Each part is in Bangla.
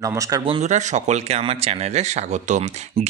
নমস্কার বন্ধুরা, সকলকে আমার চ্যানেলে স্বাগত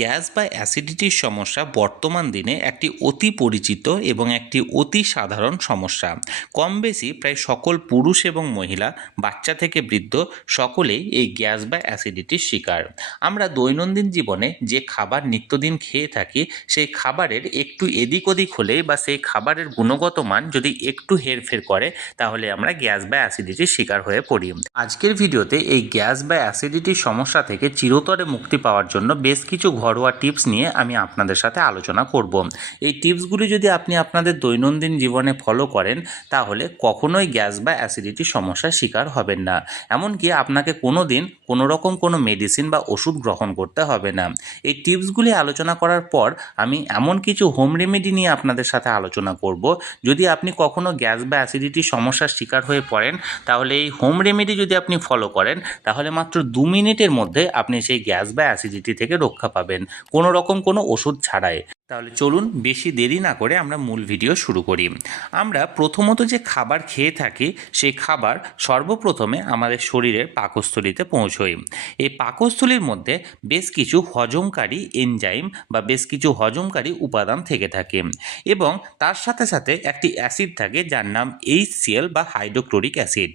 গ্যাস বা অ্যাসিডিটির সমস্যা বর্তমান দিনে একটি অতি পরিচিত এবং একটি অতি সাধারণ সমস্যা। কম বেশি প্রায় সকল পুরুষ এবং মহিলা, বাচ্চা থেকে বৃদ্ধ, সকলেই এই গ্যাস বা অ্যাসিডিটির শিকার। আমরা দৈনন্দিন জীবনে যে খাবার নিত্যদিন খেয়ে থাকি, সেই খাবারের একটু এদিক ওদিক হলেই বা সেই খাবারের গুণগত মান যদি একটু হেরফের করে, তাহলে আমরা গ্যাস বা অ্যাসিডিটির শিকার হয়ে পড়ি। আজকের ভিডিওতে এই গ্যাস বা অ্যাসিডিটির সমস্যা থেকে চিরতরে মুক্তি পাওয়ার জন্য বেশ কিছু ঘরোয়া টিপস নিয়ে আমি আপনাদের সাথে আলোচনা করব। এই টিপসগুলি যদি আপনি আপনাদের দৈনন্দিন জীবনে ফলো করেন, তাহলে কখনোই গ্যাস বা অ্যাসিডিটির সমস্যার শিকার হবেন না। এমনকি আপনাকে কোনো দিন কোনো রকম কোনো মেডিসিন বা ওষুধ গ্রহণ করতে হবে না। এই টিপসগুলি আলোচনা করার পর আমি এমন কিছু হোম রেমেডি নিয়ে আপনাদের সাথে আলোচনা করব। যদি আপনি কখনো গ্যাস বা অ্যাসিডিটির সমস্যার শিকার হয়ে পড়েন, তাহলে এই হোম রেমেডি যদি আপনি ফলো করেন, তাহলে মাত্র দু মিনিটের মধ্যে আপনি সেই গ্যাস বা অ্যাসিডিটি থেকে রক্ষা পাবেন। কোনো রকম কোনো ওষুধ ছাড়াই। তাহলে চলুন বেশি দেরি না করে আমরা মূল ভিডিও শুরু করি। আমরা প্রথমত যে খাবার খেয়ে থাকি, সেই খাবার সর্বপ্রথমে আমাদের শরীরের পাকস্থলিতে পৌঁছয় এই পাকস্থলীর মধ্যে বেশ কিছু হজমকারী এনজাইম বা বেশ কিছু হজমকারী উপাদান থেকে থাকে এবং তার সাথে সাথে একটি অ্যাসিড থাকে যার নাম এইচসিএল বা হাইড্রোক্লোরিক অ্যাসিড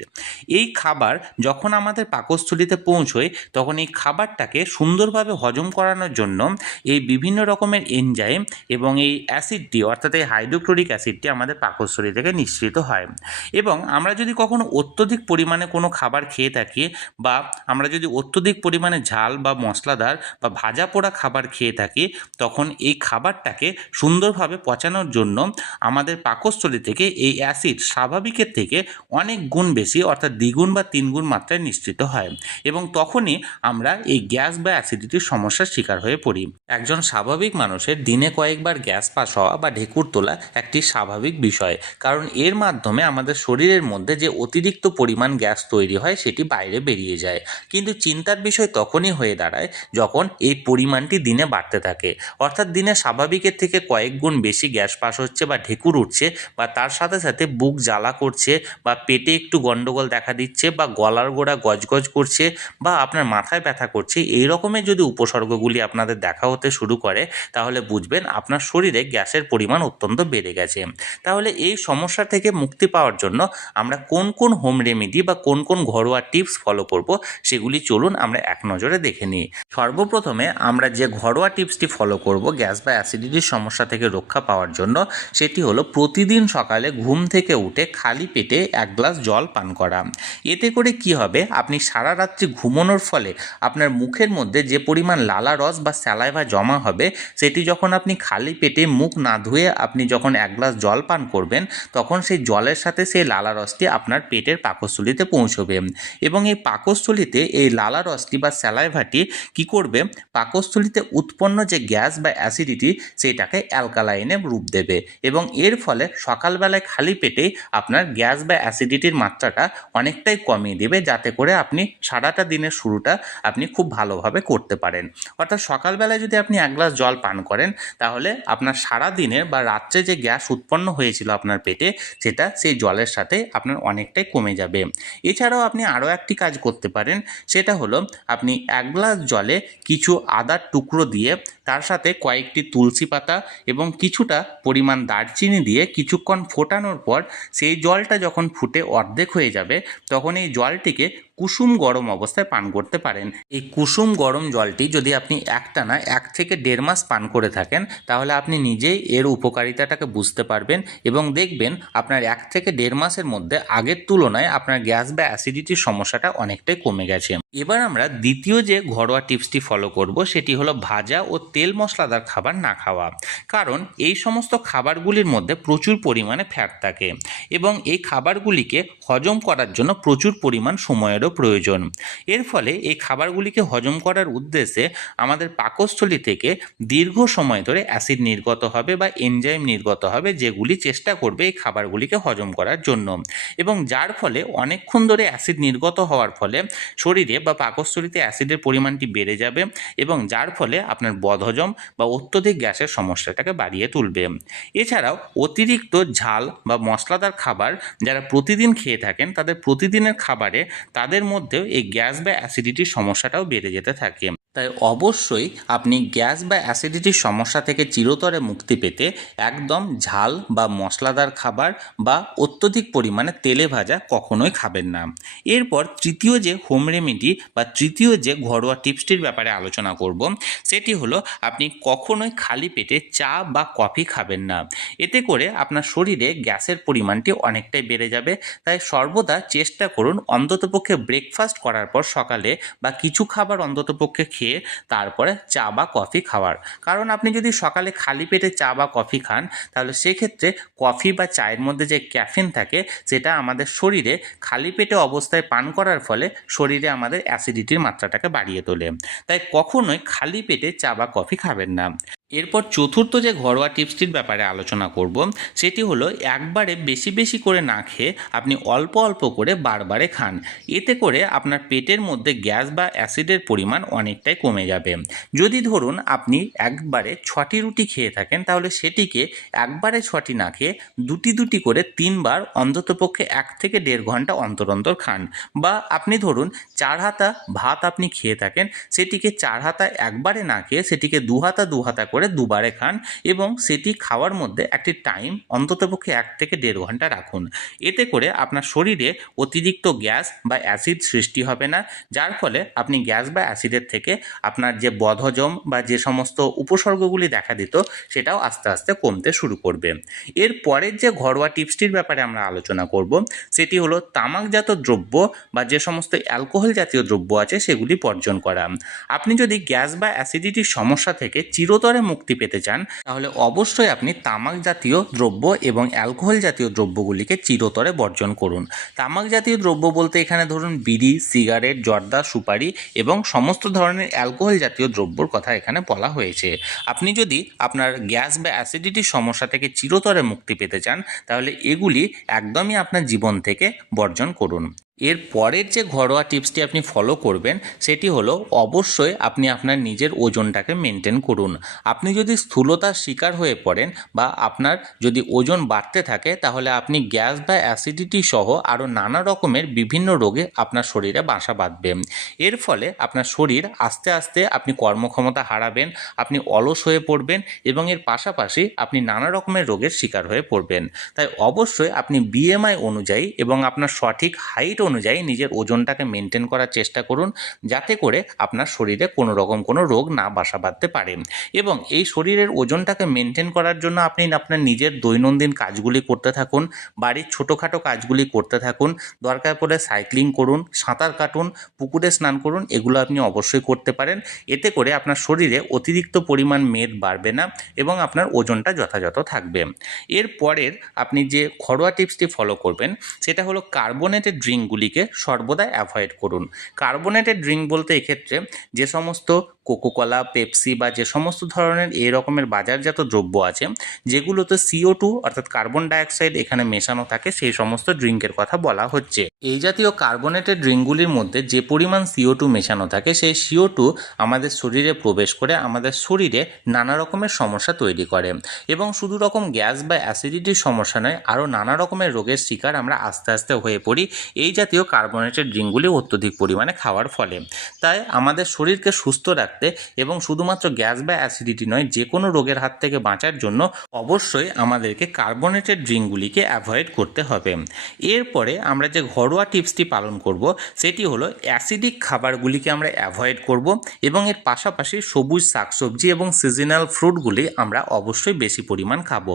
এই খাবার যখন আমাদের পাকস্থলিতে পৌঁছয় তখন এই খাবারটাকে সুন্দরভাবে হজম করানোর জন্য এই বিভিন্ন রকমের এনজাইম এবং এই অ্যাসিডটি, অর্থাৎ এই হাইড্রোক্লোরিক অ্যাসিডটি আমাদের পাকস্থলী থেকে নিঃসৃত হয়। এবং আমরা যদি কখনো অত্যধিক পরিমাণে কোনো খাবার খেয়ে থাকি বা আমরা যদি অত্যধিক পরিমাণে ঝাল বা মশলাদার বা ভাজা পোড়া খাবার খেয়ে থাকি, তখন এই খাবারটাকে সুন্দরভাবে পচানোর জন্য আমাদের পাকস্থলী থেকে এই অ্যাসিড স্বাভাবিকের থেকে অনেক গুণ বেশি, অর্থাৎ দ্বিগুণ বা তিনগুণ মাত্রায় নিঃসৃত হয়। এবং তখনই আমরা এই গ্যাস বা অ্যাসিডিটির সমস্যার শিকার হয়ে পড়ি। একজন স্বাভাবিক মানুষের দিনে কয়েকবার গ্যাস পাস হওয়া বা ঢেকুর তোলা একটি স্বাভাবিক বিষয়। কারণ এর মাধ্যমে আমাদের শরীরের মধ্যে যে অতিরিক্ত পরিমাণ গ্যাস তৈরি হয়, সেটি বাইরে বেরিয়ে যায়। কিন্তু চিন্তার বিষয় তখনই হয়ে দাঁড়ায় যখন এই পরিমাণটি দিনে বাড়তে থাকে। অর্থাৎ দিনে স্বাভাবিকের থেকে কয়েক গুণ বেশি গ্যাস পাস হচ্ছে বা ঢেকুর উঠছে বা তার সাথে সাথে বুক জ্বালা করছে বা পেটে একটু গণ্ডগোল দেখা দিচ্ছে বা গলার গোড়া গজগজ করছে বা আপনার মাথায় ব্যথা করছে এই রকমের যদি উপসর্গগুলি আপনাদের দেখা হতে শুরু করে, তাহলে বুঝবেন আপনার শরীরে গ্যাসের পরিমাণ অত্যন্ত বেড়ে গেছে। তাহলে এই সমস্যা থেকে মুক্তি পাওয়ার জন্য আমরা কোন কোন হোম রেমেডি বা কোন কোন ঘরোয়া টিপস ফলো করব, সেগুলি চলুন আমরা এক নজরে দেখে নিই। সর্বপ্রথমে আমরা যে ঘরোয়া টিপসটি ফলো করব গ্যাস বা অ্যাসিডিটির সমস্যা থেকে রক্ষা পাওয়ার জন্য, সেটি হলো প্রতিদিন সকালে ঘুম থেকে উঠে খালি পেটে এক গ্লাস জল পান করা। এতে করে কি হবে? আপনি সারা রাত্রি ঘুমানোর ফলে আপনার মুখের মধ্যে যে পরিমাণ লালা রস বা স্যালাইভা জমা হবে, সেটি যখন আপনি খালি পেটে মুখ না ধুয়ে আপনি যখন এক গ্লাস জল পান করবেন, তখন সেই জলের সাথে সেই লালা রসটি আপনার পেটের পাকস্থলিতে পৌঁছবে। এবং এই পাকস্থলিতে এই লালা রসটি বা স্যালাইভাটি কি করবে? পাকস্থলিতে উৎপন্ন যে গ্যাস বা অ্যাসিডিটি, সেটাকে অ্যালকালাইনে রূপ দেবে। এবং এর ফলে সকালবেলায় খালি পেটে আপনার গ্যাস বা অ্যাসিডিটির মাত্রাটা অনেকটাই কমিয়ে দেবে, যাতে করে আপনি সারাটা দিনের শুরুটা আপনি খুব ভালোভাবে করতে পারেন। অর্থাৎ সকালবেলায় যদি আপনি এক গ্লাস জল পান করেন তাহলে আপনার সারা দিনের বা রাত্রে যে গ্যাস উৎপন্ন হয়েছিল আপনার পেটে, সেটা সেই জলের সাথে আপনার অনেকটাই কমে যাবে। এছাড়াও আপনি আরও একটি কাজ করতে পারেন, সেটা হলো আপনি এক গ্লাস জলে কিছু আদার টুকরো দিয়ে, তার সাথে কয়েকটি তুলসী পাতা এবং কিছুটা পরিমাণ দারচিনি দিয়ে কিছুক্ষণ ফোটানোর পর, সেই জলটা যখন ফুটে অর্ধেক হয়ে যাবে, তখন এই জলটিকে কুসুম গরম অবস্থায় পান করতে পারেন। এই কুসুম গরম জলটি যদি আপনি একটানা এক থেকে দেড় মাস পান করে থাকেন, তাহলে আপনি নিজেই এর উপকারিতাটাকে বুঝতে পারবেন এবং দেখবেন আপনার এক থেকে দেড় মাসের মধ্যে আগের তুলনায় আপনার গ্যাস বা অ্যাসিডিটির সমস্যাটা অনেকটাই কমে গেছে। এবার আমরা দ্বিতীয় যে ঘরোয়া টিপসটি ফলো করব, সেটি হলো ভাজা ও তেল মশলাদার খাবার না খাওয়া। কারণ এই সমস্ত খাবারগুলির মধ্যে প্রচুর পরিমাণে ফ্যাট থাকে এবং এই খাবারগুলিকে হজম করার জন্য প্রচুর পরিমাণ সময়েরও প্রয়োজন। এর ফলে এই খাবারগুলিকে হজম করার উদ্দেশ্যে আমাদের পাকস্থলী থেকে দীর্ঘ সময় ধরে অ্যাসিড নির্গত হবে বা এনজাইম নির্গত হবে, যেগুলি চেষ্টা করবে এই খাবারগুলিকে হজম করার জন্য। এবং যার ফলে অনেকক্ষণ ধরে অ্যাসিড নির্গত হওয়ার ফলে শরীরে বা পাকস্থলীতে অ্যাসিডের পরিমাণটি বেড়ে যাবে এবং যার ফলে আপনার বদহজম বা অত্যধিক গ্যাসের সমস্যাটাকে বাড়িয়ে তুলবে। এছাড়াও অতিরিক্ত ঝাল বা মশলাদার খাবার যারা প্রতিদিন খেয়ে থাকেন, তাদের প্রতিদিনের খাবারে তাদের তাদের মধ্যেও এই গ্যাস বা অ্যাসিডিটির সমস্যাটাও বেড়ে যেতে থাকে। তাই অবশ্যই আপনি গ্যাস বা অ্যাসিডিটির সমস্যা থেকে চিরতরে মুক্তি পেতে একদম ঝাল বা মশলাদার খাবার বা অত্যধিক পরিমাণে তেলে ভাজা কখনোই খাবেন না। এরপর তৃতীয় যে হোম রেমেডি বা তৃতীয় যে ঘরোয়া টিপসটির ব্যাপারে আলোচনা করব, সেটি হলো আপনি কখনোই খালি পেটে চা বা কফি খাবেন না। এতে করে আপনার শরীরে গ্যাসের পরিমাণটি অনেকটাই বেড়ে যাবে। তাই সর্বদা চেষ্টা করুন অন্ততপক্ষে ব্রেকফাস্ট করার পর সকালে বা কিছু খাবার অন্ততপক্ষে খেয়ে তারপরে চা বা কফি খাওয়ার। কারণ আপনি যদি সকালে খালি পেটে চা বা কফি খান, তাহলে সেক্ষেত্রে কফি বা চায়ের মধ্যে যে ক্যাফিন থাকে, সেটা আমাদের শরীরে খালি পেটে অবস্থায় পান করার ফলে শরীরে আমাদের অ্যাসিডিটির মাত্রাটাকে বাড়িয়ে তোলে। তাই কখনোই খালি পেটে চা বা কফি খাবেন না। এরপর চতুর্থ যে ঘরোয়া টিপসটির ব্যাপারে আলোচনা করব, সেটি হলো একবারে বেশি বেশি করে না খেয়ে আপনি অল্প অল্প করে বারবারে খান। এতে করে আপনার পেটের মধ্যে গ্যাস বা অ্যাসিডের পরিমাণ অনেকটাই কমে যাবে। যদি ধরুন আপনি একবারে ছটি রুটি খেয়ে থাকেন, তাহলে সেটিকে একবারে ছটি না খেয়ে দুটি দুটি করে তিনবার অন্ততপক্ষে এক থেকে দেড় ঘণ্টা অন্তর অন্তর খান। বা আপনি ধরুন চার হাতা ভাত আপনি খেয়ে থাকেন, সেটিকে চার হাতা একবারে না খেয়ে সেটিকে দু হাতা দু হাতা করে দুবারে খান এবং সেটি খাওয়ার মধ্যে একটি টাইম অন্ততপক্ষে এক থেকে দেড় ঘণ্টা রাখুন। এতে করে আপনার শরীরে অতিরিক্ত গ্যাস বা অ্যাসিড সৃষ্টি হবে না, যার ফলে আপনি গ্যাস বা অ্যাসিডের থেকে আপনার যে বদহজম বা যে সমস্ত উপসর্গগুলি দেখা দিত, সেটাও আস্তে আস্তে কমতে শুরু করবে। এর পরের যে ঘরোয়া টিপসটির ব্যাপারে আমরা আলোচনা করব, সেটি হলো তামাকজাত দ্রব্য বা যে সমস্ত অ্যালকোহল জাতীয় দ্রব্য আছে, সেগুলি বর্জন করা। আপনি যদি গ্যাস বা অ্যাসিডিটির সমস্যা থেকে চিরতরে মুক্তি পেতে চান, তাহলে অবশ্যই আপনি তামাক জাতীয় দ্রব্য এবং অ্যালকোহল জাতীয় দ্রব্যগুলিকে চিরতরে বর্জন করুন। তামাক জাতীয় দ্রব্য বলতে এখানে ধরুন বিড়ি, সিগারেট, জর্দা, সুপারি এবং সমস্ত ধরনের অ্যালকোহল জাতীয় দ্রব্যর কথা এখানে বলা হয়েছে। আপনি যদি আপনার গ্যাস বা অ্যাসিডিটির সমস্যা থেকে চিরতরে মুক্তি পেতে চান, তাহলে এগুলি একদমই আপনার জীবন থেকে বর্জন করুন। এর পরের যে ঘরোয়া টিপসটি আপনি ফলো করবেন, সেটি হলো অবশ্যই আপনি আপনার নিজের ওজনটাকে মেনটেন করুন। আপনি যদি স্থূলতার শিকার হয়ে পড়েন বা আপনার যদি ওজন বাড়তে থাকে, তাহলে আপনি গ্যাস বা অ্যাসিডিটি সহ আরও নানা রকমের বিভিন্ন রোগে আপনার শরীরে বাসা বাঁধবে। এর ফলে আপনার শরীর আস্তে আস্তে আপনি কর্মক্ষমতা হারাবেন, আপনি অলস হয়ে পড়বেন এবং এর পাশাপাশি আপনি নানা রকমের রোগের শিকার হয়ে পড়বেন। তাই অবশ্যই আপনি বিএমআই অনুযায়ী এবং আপনার সঠিক হাইট অনুযায়ী নিজের ওজনটাকে মেনটেন করার চেষ্টা করুন, যাতে করে আপনার শরীরে কোনো রকম কোনো রোগ না বাসা বাঁধতে পারে। এবং এই শরীরের ওজনটাকে মেনটেন করার জন্য আপনি আপনার নিজের দৈনন্দিন কাজগুলি করতে থাকুন, বাড়ির ছোটোখাটো কাজগুলি করতে থাকুন, দরকার পড়ে সাইক্লিং করুন, সাঁতার কাটুন, পুকুরে স্নান করুন, এগুলো আপনি অবশ্যই করতে পারেন। এতে করে আপনার শরীরে অতিরিক্ত পরিমাণ মেদ বাড়বে না এবং আপনার ওজনটা যথাযথ থাকবে। এর পরের আপনি যে ঘরোয়া টিপসটি ফলো করবেন, সেটা হলো কার্বোনেটেড ড্রিঙ্কগুলিকে সর্বদা অ্যাভয়েড করুন। কার্বোনেটেড ড্রিঙ্ক বলতে এক্ষেত্রে যে সমস্ত কোকোকলা পেপসি বা যে সমস্ত ধরনের এই রকমের বাজারজাত দ্রব্য আছে, যেগুলোতে সিও টু অর্থাৎ কার্বন ডাইঅক্সাইড এখানে মেশানো থাকে, সেই সমস্ত ড্রিঙ্কের কথা বলা হচ্ছে। এই জাতীয় কার্বোনেটেড ড্রিঙ্কগুলির মধ্যে যে পরিমাণ সিও টু মেশানো থাকে, সেই সিও টু আমাদের শরীরে প্রবেশ করে আমাদের শরীরে নানা রকমের সমস্যা তৈরি করে। এবং শুধু রকম গ্যাস বা অ্যাসিডিটির সমস্যা নয়, আরও নানা রকমের রোগের শিকার আমরা আস্তে আস্তে হয়ে পড়ি এই জাতীয় কার্বোনেটেড ড্রিঙ্কগুলি অত্যধিক পরিমাণে খাওয়ার ফলে। তাই আমাদের শরীরকে সুস্থ রাখতে এবং শুধুমাত্র গ্যাস বা অ্যাসিডিটি নয় যে কোনো রোগের হাত থেকে বাঁচার জন্য অবশ্যই আমাদেরকে কার্বোনেটেড ড্রিঙ্কগুলিকে অ্যাভয়েড করতে হবে। এরপরে আমরা যে ঘরোয়া টিপসটি পালন করব, সেটি হলো অ্যাসিডিক খাবারগুলিকে আমরা অ্যাভয়েড করব এবং এর পাশাপাশি সবুজ শাকসবজি এবং সিজনাল ফ্রুটগুলি আমরা অবশ্যই বেশি পরিমাণ খাব।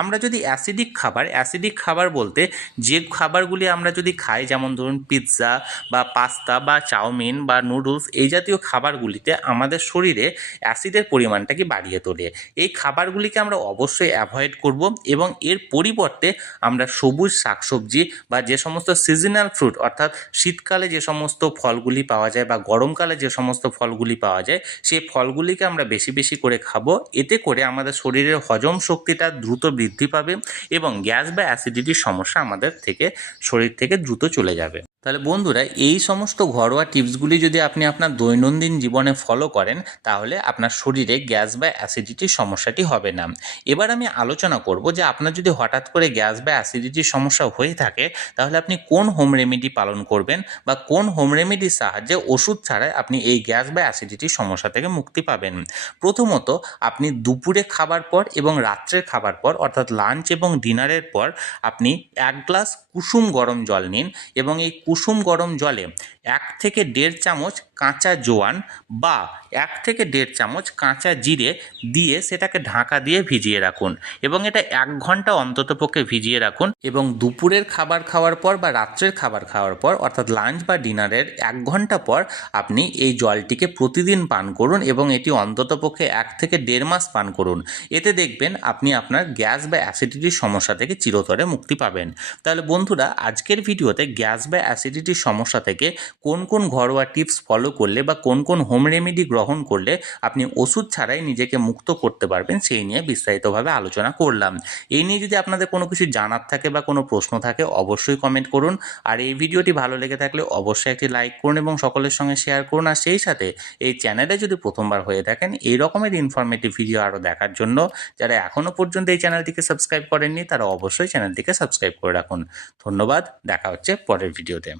আমরা যদি অ্যাসিডিক খাবার অ্যাসিডিক খাবার বলতে যে খাবারগুলি আমরা যদি খাই, যেমন ধরুন পিৎজা বা পাস্তা বা চাউমিন বা নুডলস, এই জাতীয় খাবারগুলিতে আমাদের শরীরে অ্যাসিডের পরিমাণটাকে বাড়িয়ে তোলে। এই খাবারগুলিকে আমরা অবশ্যই অ্যাভয়েড করব এবং এর পরিবর্তে আমরা সবুজ শাকসবজি বা যে সমস্ত সিজনাল ফ্রুট অর্থাৎ শীতকালে যে সমস্ত ফলগুলি পাওয়া যায় বা গরমকালে যে সমস্ত ফলগুলি পাওয়া যায়, সেই ফলগুলিকে আমরা বেশি বেশি করে খাব। এতে করে আমাদের শরীরের হজম শক্তিটা দ্রুত বৃদ্ধি পাবে এবং গ্যাস বা অ্যাসিডিটির সমস্যা আমাদের থেকে, শরীর থেকে দ্রুত চলে যাবে। তাহলে বন্ধুরা, এই সমস্ত ঘরোয়া টিপসগুলি যদি আপনি আপনার দৈনন্দিন জীবনে ফলো করেন, তাহলে আপনার শরীরে গ্যাস বা অ্যাসিডিটির সমস্যাটি হবে না। এবার আমি আলোচনা করব যে আপনার যদি হঠাৎ করে গ্যাস বা অ্যাসিডিটির সমস্যা হয়ে থাকে, তাহলে আপনি কোন হোম রেমেডি পালন করবেন বা কোন হোম রেমেডির সাহায্যে ওষুধ ছাড়াই আপনি এই গ্যাস বা অ্যাসিডিটির সমস্যা থেকে মুক্তি পাবেন। প্রথমত, আপনি দুপুরে খাবার পর এবং রাত্রের খাবার পর, অর্থাৎ লাঞ্চ এবং ডিনারের পর, আপনি এক গ্লাস কুসুম গরম জল নিন এবং এই কুসুম গরম জলে এক থেকে দেড় চামচ কাঁচা জোয়ান বা এক থেকে দেড় চামচ কাঁচা জিরে দিয়ে সেটাকে ঢাকা দিয়ে ভিজিয়ে রাখুন এবং এটা এক ঘণ্টা অন্ততপক্ষে ভিজিয়ে রাখুন এবং দুপুরের খাবার খাওয়ার পর বা রাত্রের খাবার খাওয়ার পর, অর্থাৎ লাঞ্চ বা ডিনারের এক ঘণ্টা পর আপনি এই জলটিকে প্রতিদিন পান করুন এবং এটি অন্ততপক্ষে এক থেকে দেড় মাস পান করুন। এতে দেখবেন আপনি আপনার গ্যাস বা অ্যাসিডিটির সমস্যা থেকে চিরতরে মুক্তি পাবেন। তাহলে বন্ধুরা, আজকের ভিডিওতে গ্যাস বা অ্যাসিডিটির সমস্যা থেকে কোন কোন ঘরোয়া টিপস ফলো করলে বা কোন কোন হোম রেমেডি গ্রহণ করলে আপনি ওষুধ ছাড়াই নিজেকে মুক্ত করতে পারবেন, সেই নিয়ে বিস্তারিতভাবে আলোচনা করলাম। এই নিয়ে যদি আপনাদের কোনো কিছু জানার থাকে বা কোনো প্রশ্ন থাকে, অবশ্যই কমেন্ট করুন। আর এই ভিডিওটি ভালো লেগে থাকলে অবশ্যই একটি লাইক করুন এবং সকলের সঙ্গে শেয়ার করুন। আর সেই সাথে এই চ্যানেলে যদি প্রথমবার হয়ে থাকেন, এই রকমের ইনফরমেটিভ ভিডিও আরও দেখার জন্য যারা এখনও পর্যন্ত এই চ্যানেলটিকে সাবস্ক্রাইব করেননি, তারা অবশ্যই চ্যানেলটিকে সাবস্ক্রাইব করে রাখুন। ধন্যবাদ, দেখা হচ্ছে পরের ভিডিওতে